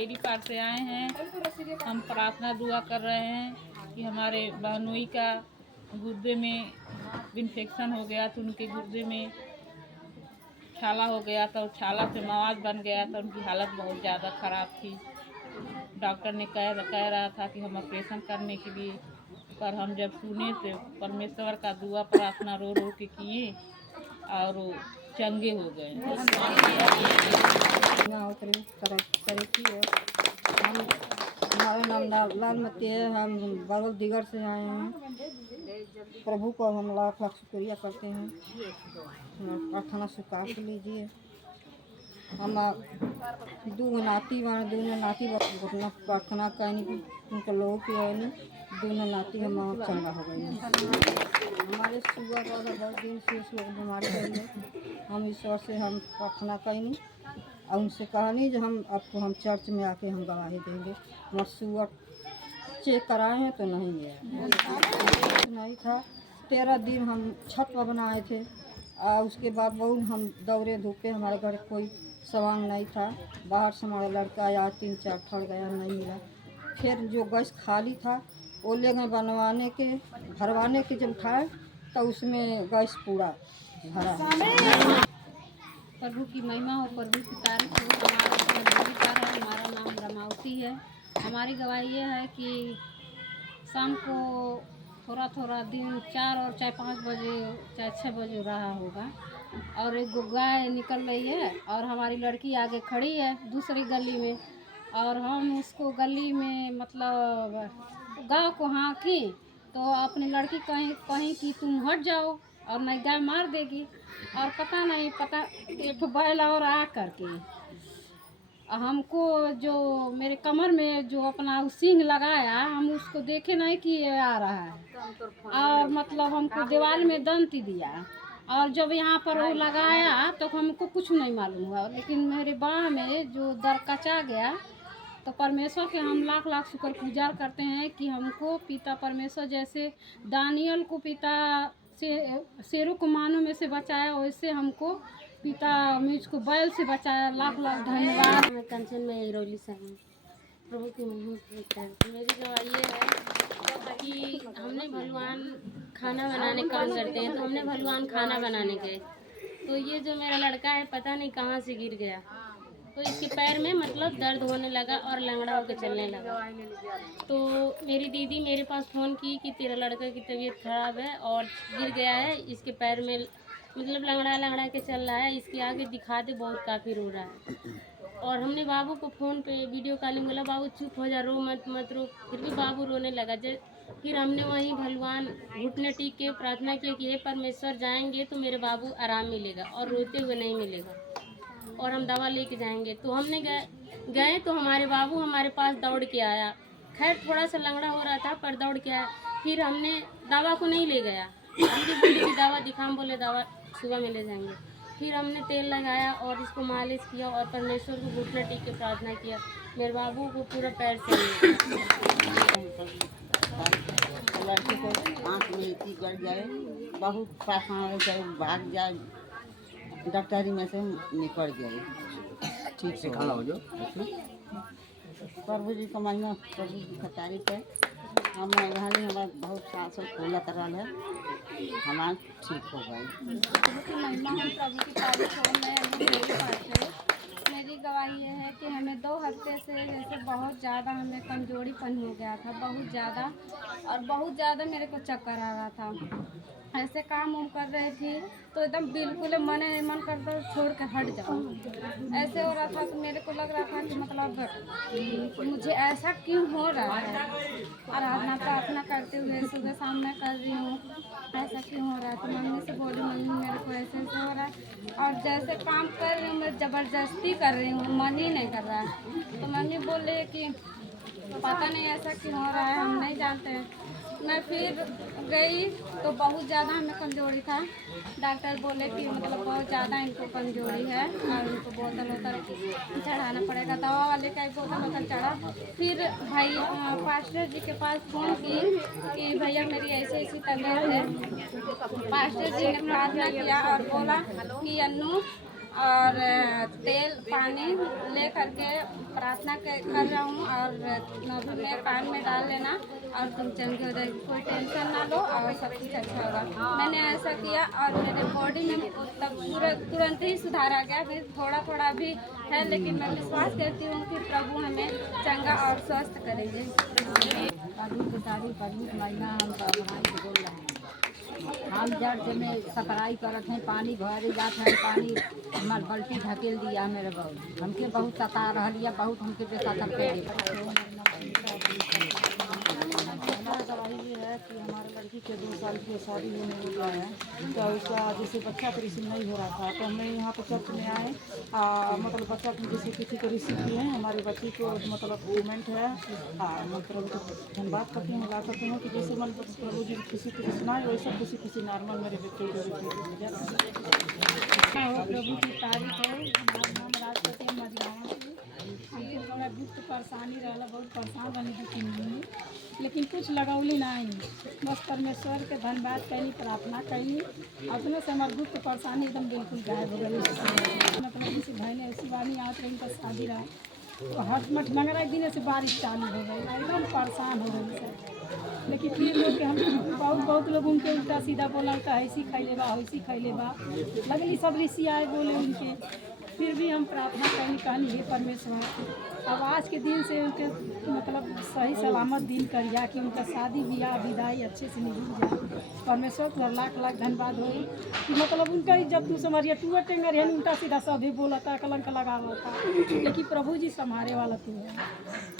Dairy पार से आए हैं। हम प्रार्थना दुआ कर रहे हैं कि हमारे बहनोई का गुर्दे में इन्फेक्शन हो गया था, उनके गुर्दे में छाला हो गया था और छाला से मवाद बन गया था। उनकी हालत बहुत ज़्यादा ख़राब थी। डॉक्टर ने कह रहा था कि हम ऑपरेशन करने के लिए, पर हम जब सुने तो परमेश्वर का दुआ प्रार्थना रो रो के किए और वो चंगे हो गए। हमारा नाम लालमती है। हम बगल दिगर से आए हैं। प्रभु को हम लाख लाख शुक्रिया करते हैं। प्रार्थना स्वीकार कर लीजिए। हम दो नाती घटना प्रार्थना करनी उनके लोगों की है। दोनों नाती हम चंगा हो गए। हमारे शुगर वाला बहुत दिन से इस लोग बीमारी है। हम ईश्वर से हम प्रार्थना करनी और उनसे कहनी जो हम आपको हम चर्च में आके हम गवाही देंगे। हमारे शुगर चेक कराए हैं तो नहीं है, नहीं था। 13 दिन हम छत पर बनाए थे और उसके बाद बहुत हम दौड़े धूपे। हमारे घर कोई सामान नहीं था। बाहर से हमारा लड़का आया, 3-4 ठड़ गया, नहीं मिला। फिर जो गैस खाली था वो ले गए बनवाने के, भरवाने के जब खाए तो उसमें गैस पूरा भरा। प्रभु की महिमा हो, प्रभु की तारीफ हो। हमारा नाम रमावती है। हमारी गवाही ये है कि शाम को थोड़ा थोड़ा दिन 4 और चाहे 5 बजे चाहे 6 बजे रहा होगा और एक गाय निकल रही है और हमारी लड़की आगे खड़ी है दूसरी गली में और हम उसको गली में मतलब गाँव को हाँकी तो अपनी लड़की कहीं कि तुम हट जाओ और नहीं गाय मार देगी। और पता एक बैल और आ करके हमको जो मेरे कमर में जो अपना सींग लगाया, हम उसको देखे नहीं कि ये आ रहा है और मतलब हमको दीवार में दंत दिया और जब यहाँ पर वो लगाया तो हमको कुछ नहीं मालूम हुआ। लेकिन मेरे बाह में जो दर कचा गया तो परमेश्वर के हम लाख लाख शुक्रगुजार करते हैं कि हमको पिता परमेश्वर जैसे दानियल को पिता से शेरों को मानों में से बचाया, वैसे हमको पिता मुझको बैल से बचाया। लाख लाख धन्यवाद। मैं कंचन में इरोली से हूँ। प्रभु की महिमा। मेरी गवाही ये है कि हमने भलवान खाना बनाने काम करते हैं तो हमने भलवान खाना बनाने गए तो ये जो मेरा लड़का है पता नहीं कहाँ से गिर गया तो इसके पैर में मतलब दर्द होने लगा और लंगड़ा होकर चलने लगा। तो मेरी दीदी मेरे पास फ़ोन की कि तेरा लड़का की तबीयत ख़राब है और गिर गया है, इसके पैर में मतलब लंगड़ा के चल रहा है, इसके आगे दिखा दे, बहुत काफ़ी रो रहा है। और हमने बाबू को फ़ोन पे वीडियो कॉलिंग बोला, बाबू चुप हो जा, रो मत रो। फिर भी बाबू रोने लगा। फिर हमने वहीं भगवान घुटने टेक के प्रार्थना की कि हे परमेश्वर जाएंगे तो मेरे बाबू आराम मिलेगा और रोते हुए नहीं मिलेगा और हम दवा लेके जाएंगे। तो हमने गए तो हमारे बाबू हमारे पास दौड़ के आया। खैर थोड़ा सा लंगड़ा हो रहा था पर दौड़ के आया। फिर हमने दवा को नहीं ले गया, बोले कि दवा दिखाम, बोले दवा सुबह में ले जाएंगे। फिर हमने तेल लगाया और इसको मालिश किया और परमेश्वर को घुटना टेक के प्रार्थना किया। मेरे बाबू को पूरा पैर से लड़की को आँख में इतनी गड़ जाए, बहुत प्रार्थना चाहे भाग जाए, डॉक्टरी में से निकल जाए, ठीक से खाना हो जाओ। प्रभु जी का महिमा, प्रभु जी का तारीफ है। हम हमारा बहुत सास खोला करल है, हमारा ठीक हो गए। प्रभु की महिमा है, प्रभु की तारीफ हो। मेरी गवाही ये है कि हमें 2 हफ्ते से जैसे बहुत ज़्यादा हमें कमजोरीपन हो गया था, बहुत ज़्यादा, और बहुत ज़्यादा मेरे को चक्कर आ रहा था। ऐसे काम कर रही थी तो एकदम बिल्कुल मन करता छोड़ के हट जाओ, ऐसे हो रहा था। तो मेरे को लग रहा था कि मतलब मुझे ऐसा क्यों हो रहा है। आराधना प्रार्थना करते हुए सुबह शाम में कर रही हूँ, ऐसा क्यों हो रहा है। तो मम्मी से बोली, मम्मी मेरे को ऐसे हो रहा है और जैसे काम कर रही हूँ मैं ज़बरदस्ती कर रही हूँ, मन ही नहीं कर रहा है। तो मम्मी बोले कि पता नहीं ऐसा क्यों हो रहा है, हम नहीं जानते हैं। मैं फिर गई तो बहुत ज़्यादा हमें कमजोरी था। डॉक्टर बोले कि मतलब बहुत ज़्यादा इनको कमजोरी है और इनको बोतल चढ़ाना पड़ेगा। दवा वाले का एक बोतल चढ़ा। फिर भाई पास्टर जी के पास फ़ोन की कि भैया मेरी ऐसी तबीयत है। पास्टर जी ने प्रार्थना किया और बोला कि अन्नू और तेल पानी ले करके प्रार्थना कर रहा हूँ और मेरे कान में डाल लेना और तुम चंगे हो जाएगी, कोई टेंशन ना लो और सब कुछ अच्छा होगा। मैंने ऐसा किया और मेरे बॉडी में तब तुरंत ही सुधार आ गया। फिर थोड़ा थोड़ा भी है, लेकिन मैं विश्वास करती हूँ कि प्रभु हमें चंगा और स्वस्थ करेंगे। प्रभु की तारीफ, प्रभु की महिमा हम भगवान को बोल रहे हैं। हम जड़ से में सफराई करत हैं, पानी भरे जात है, पानी हमार बल्टी ढकेल दिया मेरे बहुत, हमके बहुत सता रही है, बहुत हमके पैसा करके दवाई ये है कि हमारे लड़की के 2 साल की शादी होने हो गया है, तो उसका जैसे बच्चा का रिसीव नहीं हो रहा था, तो हमने यहाँ पर चर्च में आए, मतलब बच्चा को जैसे किसी को रिसीव किए हैं, हमारी बच्ची को मतलब पेमेंट है, मतलब धन्यवाद करती हूँ, ला करती हूँ कि जैसे मन प्रभु जी खुशी खुशी सुनाए वैसा खुशी खुशी नॉर्मल मेरे बच्चे प्रभु की तारीफ है। हमारा नाम राजपति मजगावा, हमके थोड़ा दुख परेशानी रहा, बहुत परेशान रहने की 3 दिन, लेकिन कुछ लगौली नहीं, बस परमेश्वर के धन्यवाद कैली, प्रार्थना कैली, अपने से हमारे दुख परेशानी एकदम बिल्कुल गायब हो गई। मतलब किसी भाई ने ऐसी बानी आते उनका शादी रहा, तो हट मट लग रहा, एक दिन से बारिश चालू हो गई, एकदम परेशान हो गई सर। लेकिन फिर लोग के हम बहुत लोग उनके उल्टा सीधा बोला, ऐसी खैले बा वैसी खैले बा, लगली सब ऋषि आए बोले उनके, फिर भी हम प्रार्थना करनी कहनी हे परमेश्वर अब आज के दिन से उनके मतलब सही सलामत दिन करिया कि उनका शादी ब्याह विदाई अच्छे से निभल जाए। परमेश्वर को लाख लाख धन्यवाद हो कि मतलब उनका इज्जत तू समझिए, टूअर टेंगर है उल्टा सीधा सभी बोला था, कलंक लगावा था, लेकिन प्रभु जी संभारे वाला तू है।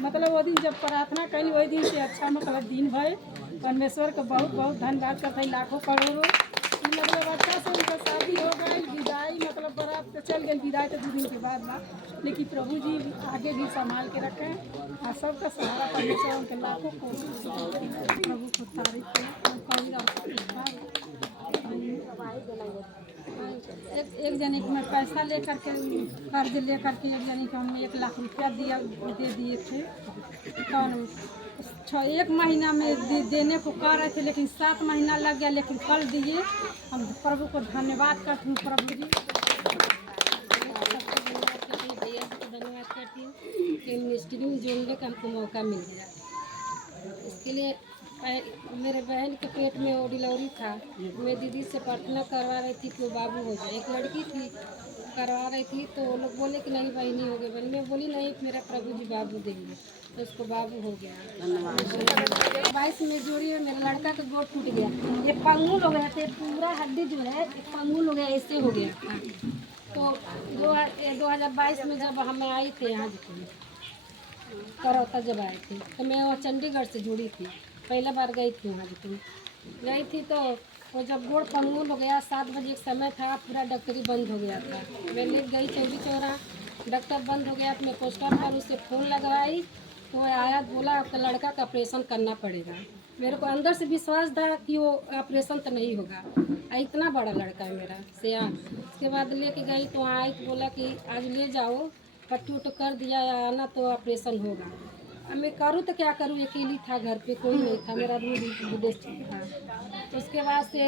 मतलब वो दिन जब प्रार्थना करी वही दिन से अच्छा मतलब दिन भय, परमेश्वर को बहुत बहुत धन्यवाद करते हैं, लाखों करोड़ों। मतलब अच्छा से उनका शादी हो गई, विदाई मतलब बारात तो चल गई, विदाई तो 2 दिन के बाद बा, लेकिन प्रभु जी आगे भी संभाल के रखें और सबका सहारा परमेश्वर उनके लाखों को प्रभु को तारीफ एक जने को मैं पैसा लेकर के कर्ज लेकर के एक जने को हमने 1 लाख रुपया दे दिए थे, तो 1 महीना में देने को कह रहे थे, लेकिन 7 महीना लग गया, लेकिन कल दिए। हम प्रभु को धन्यवाद करती हूँ, प्रभु जी धन्यवाद करती हूँ कि मिनिस्ट्री में जोड़ने का हमको मौका मिल गया। इसके लिए मेरे बहन के पेट में वो डिलीवरी था, मैं दीदी से प्रार्थना करवा रही थी कि वो बाबू हो जाए। एक लड़की थी करवा रही थी, तो वो लोग बोले कि नहीं भाई नहीं हो गए, मैं बोली नहीं मेरा प्रभु जी बाबू देंगे, तो उसको बाबू हो गया। 22 में जोड़ी है, मेरा लड़का का गोड़ टूट गया, ये पंगुल हो गया था, पूरा हड्डी जो है पंगुल हो गया, ऐसे हो गया था। तो 2022 में जब हमें आई थे यहाँ करौता जब आई थी, तो मैं वहाँ चंडीगढ़ से जुड़ी थी, पहला बार गई थी वहाँ गई थी। तो वो जब गोड़ पंगुल हो गया, 7 बजे एक समय था, पूरा डॉक्टरी बंद हो गया था, मैं ले गई चौरी चौरा, डॉक्टर बंद हो गया, तो मैं पोस्टर पर उससे फ़ोन लगवाई, तो वो आया बोला आपका लड़का का ऑपरेशन करना पड़ेगा। मेरे को अंदर से विश्वास था कि वो ऑपरेशन तो नहीं होगा, इतना बड़ा लड़का है मेरा सियान। उसके बाद लेके गई तो वहाँ आई तो बोला कि आज ले जाओ, पट्टी उट्टी कर दिया या आना तो ऑपरेशन होगा। अब मैं करूँ तो क्या करूँ, अकेली था घर पे, कोई नहीं था, मेरा आदमी विदेश था। तो उसके बाद से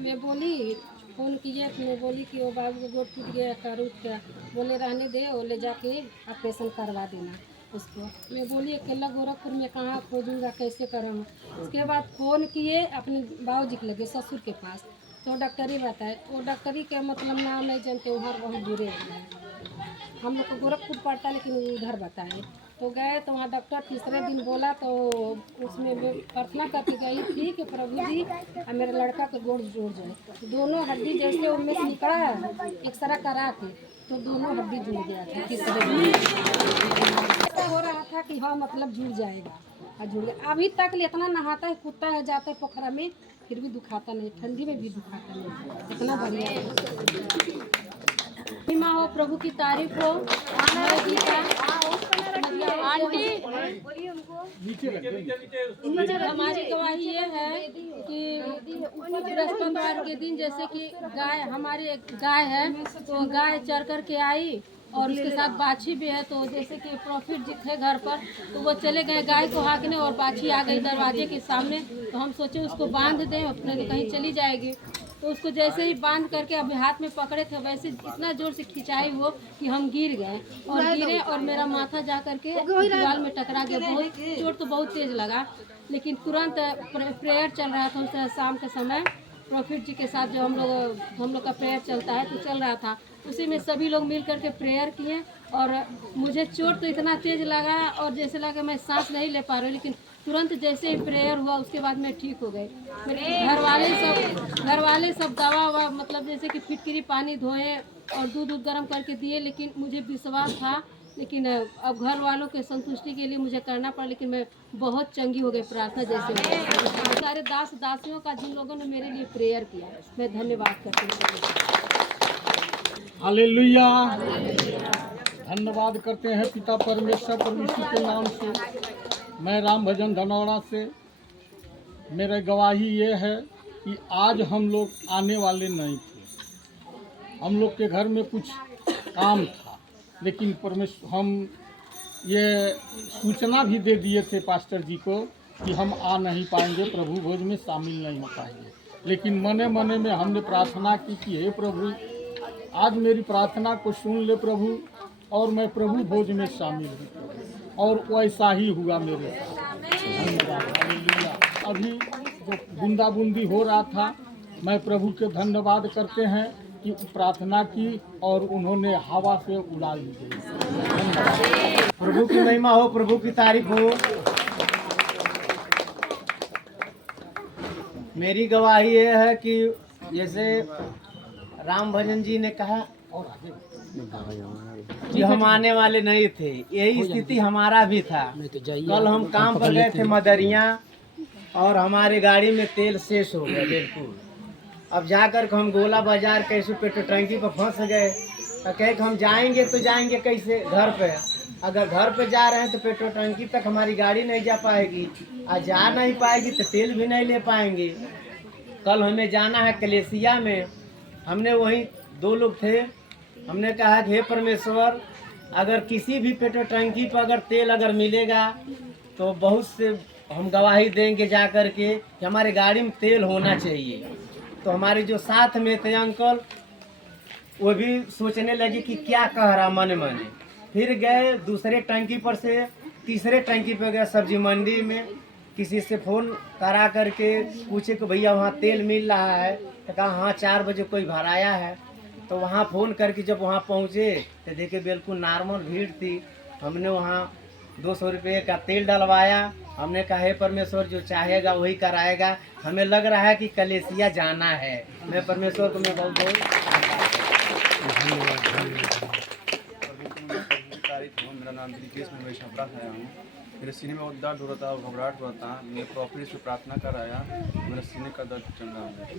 मैं बोली फ़ोन किए तो मैं बोली कि वो बाबू को गोड़ टूट गया, करूँ क्या, बोले रहने दे, वो ले जाके ऑपरेशन करवा देना उसको। मैं बोली अकेला गोरखपुर में कहाँ खोजूँगा, कैसे करूँगा। उसके बाद फ़ोन किए अपने बाबूजी के लगे ससुर के पास, तो डॉक्टरी बताए, वो डॉक्टरी के मतलब नाम नहीं जानते, वहाँ बहुत दूर है, हम लोग को गोरखपुर पड़ता लेकिन उधर बताए। तो गए तो वहाँ डॉक्टर तीसरे दिन बोला, तो उसमें मैं प्रार्थना करके गई थी कि प्रभु जी मेरे लड़का का गोड़ जोड़ जाए। दोनों हड्डी जैसे उनमें से निकला है, एक्सरा करा के तो दोनों हड्डी जुड़ गया था तीसरे दिन। ऐसा हो रहा था कि हाँ मतलब जुड़ जाएगा, और जुड़ गया। अभी तक इतना नहाता है, कुत्ता है, जाता है पोखरा में, फिर भी दुखाता नहीं, ठंडी में भी दुखाता नहीं, इतना बढ़िया है। महिमा हो, प्रभु की तारीफ हो। हमारी गवाही ये है कि बृहस्पतिवार के दिन जैसे कि गाय, हमारी एक गाय है, तो गाय चर कर के आई और उसके साथ बाछी भी है। तो जैसे कि प्रॉफिट जी थे घर पर, तो वो चले गए गाय को हाँकने और बाछी आ गई दरवाजे के सामने। तो हम सोचे उसको बांध दें, अपने कहीं चली जाएगी। तो उसको जैसे ही बांध करके अभी हाथ में पकड़े थे वैसे इतना जोर से खिंचाई वो कि हम गिर गए और गिरे और मेरा माथा जा करके दीवार में टकरा गया। बहुत चोट तो बहुत तेज लगा, लेकिन तुरंत प्रेयर चल रहा था उस शाम के समय। प्रॉफिट जी के साथ जो हम लोग का प्रेयर चलता है तो चल रहा था, उसी में सभी लोग मिल करके प्रेयर किए और मुझे चोट तो इतना तेज लगा और जैसे लगा मैं सांस नहीं ले पा रही, लेकिन तुरंत जैसे ही प्रेयर हुआ उसके बाद मैं ठीक हो गई। मेरे घर वाले सब दवा ववा मतलब जैसे कि फिटकरी पानी धोए और दूध गर्म करके दिए, लेकिन मुझे विश्वास था, लेकिन अब घर वालों के संतुष्टि के लिए मुझे करना पड़ा, लेकिन मैं बहुत चंगी हो गई प्रार्थना जैसे। सारे दास दासियों का जिन लोगों ने मेरे लिए प्रेयर किया, मैं धन्यवाद करती हूँ। हालेलुया, धन्यवाद करते हैं पिता परमेश्वर परमेश्वर के नाम से। मैं राम भजन धनौरा से। मेरा गवाही ये है कि आज हम लोग आने वाले नहीं थे, हम लोग के घर में कुछ काम था, लेकिन परमेश्वर हम ये सूचना भी दे दिए थे पास्टर जी को कि हम आ नहीं पाएंगे, प्रभु भोज में शामिल नहीं हो पाएंगे। लेकिन मने मने में हमने प्रार्थना की कि हे प्रभु, आज मेरी प्रार्थना को सुन ले प्रभु, और मैं प्रभु भोज में शामिल हूँ, और वैसा ही हुआ मेरे साथ। धन्यवाद, हालेलुया। अभी जो बूंदाबूंदी हो रहा था, मैं प्रभु के धन्यवाद करते हैं कि प्रार्थना की और उन्होंने हवा से उड़ा ली गई। प्रभु की महिमा हो, प्रभु की तारीफ हो। मेरी गवाही ये है कि जैसे राम भजन जी ने कहा कि हम आने वाले नहीं थे, यही स्थिति हमारा भी था। कल हम काम पर गए थे मदरिया और हमारे गाड़ी में तेल शेष हो गया बिल्कुल। अब जाकर हम गोला बाजार कैसे पेट्रोल टंकी पर फंस गए। तो कहे कि हम जाएंगे तो जाएंगे कैसे घर पे, अगर घर पे जा रहे हैं तो पेट्रोल टंकी तक हमारी गाड़ी नहीं जा पाएगी, और जा नहीं पाएगी तो तेल भी नहीं ले पाएंगे। कल हमें जाना है कलेसिया में, हमने वहीं 2 लोग थे। हमने कहा कि हे परमेश्वर, अगर किसी भी पेट्रोल टंकी पर अगर तेल अगर मिलेगा तो बहुत से हम गवाही देंगे जा कर के कि हमारे गाड़ी में तेल होना चाहिए। तो हमारे जो साथ में थे अंकल, वो भी सोचने लगे कि क्या कह रहा मने मने। फिर गए दूसरे टंकी पर से तीसरे टंकी पर गए सब्जी मंडी में, किसी से फ़ोन करा करके पूछे कि भैया वहाँ तेल मिल रहा है। तो कहा हाँ 4 बजे कोई भराया है। तो वहाँ फ़ोन करके जब वहाँ पहुँचे तो देखे बिल्कुल नॉर्मल भीड़ थी। हमने वहाँ 200 रुपये का तेल डलवाया। हमने कहा हे परमेश्वर, जो चाहेगा वही कराएगा। हमें लग रहा है कि कलेसिया जाना है। मैं परमेश्वर को मैं बहुत मेरा नाम दिलकेश मैं छपरा से आया हूँ। मेरे सीने में बहुत दर्द हो रहा था, घबराहट हो रहा था। मैं प्रॉफिट से प्रार्थना कर आया, मेरा सीने का दर्द चल रहा है।